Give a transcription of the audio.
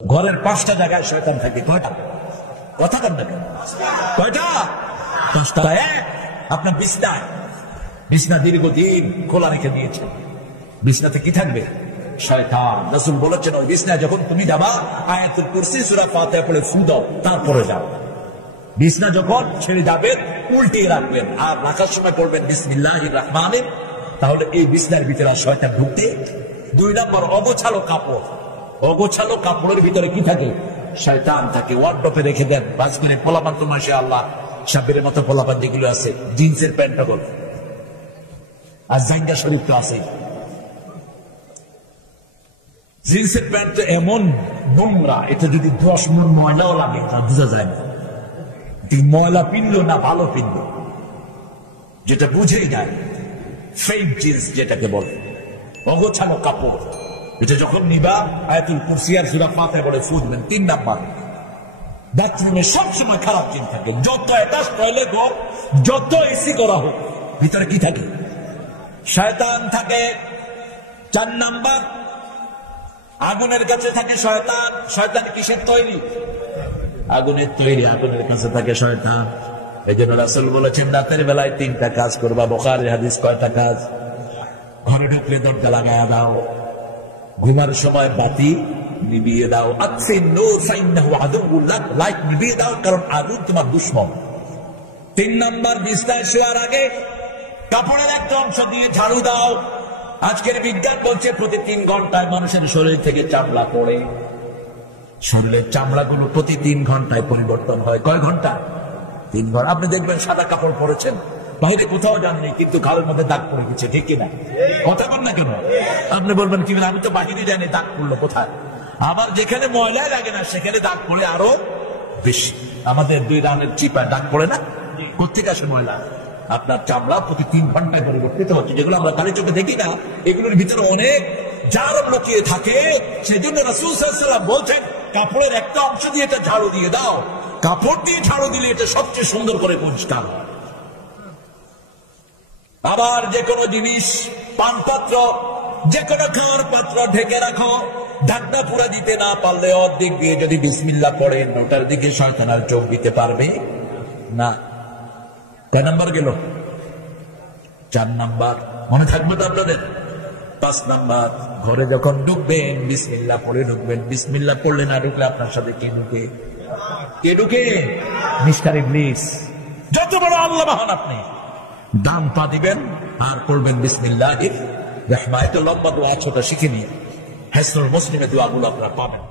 ঘরের 5টা জায়গায় শয়তান থাকে। কয়টা? কথা বলেন না কেন? কয়টা? 5টা। আপনার বিছনা দীর্ঘদিন খোলা রেখে দিয়েছেন, বিছনাতে কি থাকবে? শয়তান। রাসূল বলেছেন ওই বিছনায় যখন তুমি যাবা আয়াতুল কুরসি সূরা ফাতিহা পড়ে ফু দাও, তারপরে যাও। বিছনা যখন ছেড়ে যাবেন উল্টিয়ে রাখবেন, আর রাখার সময় পড়বেন বিসমিল্লাহির রহমানির। তাহলে এই বিছনার ভিতরে আর শয়তান ঢুকতে। 2 নম্বর, অগোছালো কাপড়। অগোছালো কাপড়ের ভিতরে কি থাকে? শয়তান থাকে। ওয়ার্ডরোবে রেখে দেন। বাস করে পোলাপান তো মাশাআল্লাহ সাবিরের মতো পোলাপান যেগুলো আছে, জিন্সের প্যান্ট গুলো আর জাঙ্গা শরীফ তো আছে। জিন্সের প্যান্ট তো এমন নোংরা, এটা যদি 10 মণ ময়লাও লাগে তা বোঝা যায় না ময়লা পিনলো না ভালো পিনলো, যেটা বুঝেই যায়। ফেক জিন্স যেটাকে বলে, অগোছালো কাপড়। এটা যখন নিবা আয়াতুল কুরসি আর সূরা ফাতিহা পড়ে ফু দিবেন। 3 নাম্বার, বাথরুমে সবসময় খারাপ চিন্তা থাকে। যত অ্যাটাচ টয়লেট হোক, যত এসি করা হোক, ভিতরে কি থাকে? শয়তান থাকে। 4 নাম্বার, আগুনের কাছে থাকে শয়তান। শয়তান কিসের তৈরি? আগুনের তৈরি। আগুনের কাছে থাকে শয়তান। এই জন্য রাসূল বলেছেন রাতের বেলায় 3টা কাজ করবা। বুখারীর হাদিস। কয়টা কাজ? ঘরে ঢুকলে দরজা লাগায়া দাও, ঘুমার সময় বাতি নিভিয়ে দাও, লাইট নিভিয়ে দাও, কারণ আগুন তোমার দুশমন। 3 নাম্বার, বিছনায় শোয়ার আগে কাপড়ের একটা অংশ দিয়ে ঝাড়ু দাও। আজকের বিজ্ঞান বলছে প্রতি 3 ঘন্টায় মানুষের শরীর থেকে চামড়া পড়ে। শরীরের চামড়াগুলো প্রতি 3 ঘন্টায় পরিবর্তন হয়। কয় ঘন্টা? 3 ঘন্টা। আপনি দেখবেন সাদা কাপড় পরেছেন, বাইরে কোথাও যাননি, কিন্তু ঘরের মধ্যে দাগ পড়ে গেছে। ঠিক কিনা? কথা বল না কেন? আপনি বলবেন কি আমি তো বাহিরে জানি, দাগ পড়লো কোথায়? আবার যেখানে ময়লা লাগে না সেখানে দাগ পড়ে আরো বেশি। আমাদের 2 রানের চিপায় দাগ পড়ে না? কোথেকে আসে ময়লা? আপনার চামড়া প্রতি 3 ঘন্টায় পরিবর্তিত হচ্ছে। যেগুলো আমরা কালি চোখে দেখি না, এগুলোর ভিতরে অনেক জারব লুকিয়ে থাকে। সেই জন্য রাসূল সাল্লাল্লাহু আলাইহি ওয়াসাল্লাম বলছেন কাপড়ের একটা অংশ দিয়ে এটা ঝাড়ু দিয়ে দাও। কাপড় দিয়ে ঝাড়ু দিলে এটা সবচেয়ে সুন্দর করে পরিষ্কার। আবার যে কোনো জিনিস, পানপাত্র, যে কোনো খাওয়ার পাত্র ঢেকে রাখো। ঢাকনা পুরা দিতে না পারলে অর্ধেক দিয়ে যদি বিসমিল্লাহ পড়েন, ওটার দিকে শয়তান আর চোখ দিতে পারবে না। কয় নাম্বার গেল? 4 নাম্বার। মনে থাকবে তো আপনাদের? 5 নাম্বার, ঘরে যখন ঢুকবেন বিসমিল্লাহ পড়ে ঢুকবেন। বিসমিল্লাহ পড়লে না ঢুকলে আপনার সাথে কে ঢুকে? কে ঢুকে? মিস্টার ইবলিস। যত বড় আল্লাহ মহান আপনি, ডান পা দিবেন আর পড়বেন বিসমিল্লাহির রহমানির রহিম। লম্বা দোয়া ছোট শিখে নিয়ে হিসনুল মুসলিমের দোয়াগুলো আপনারা পাবেন।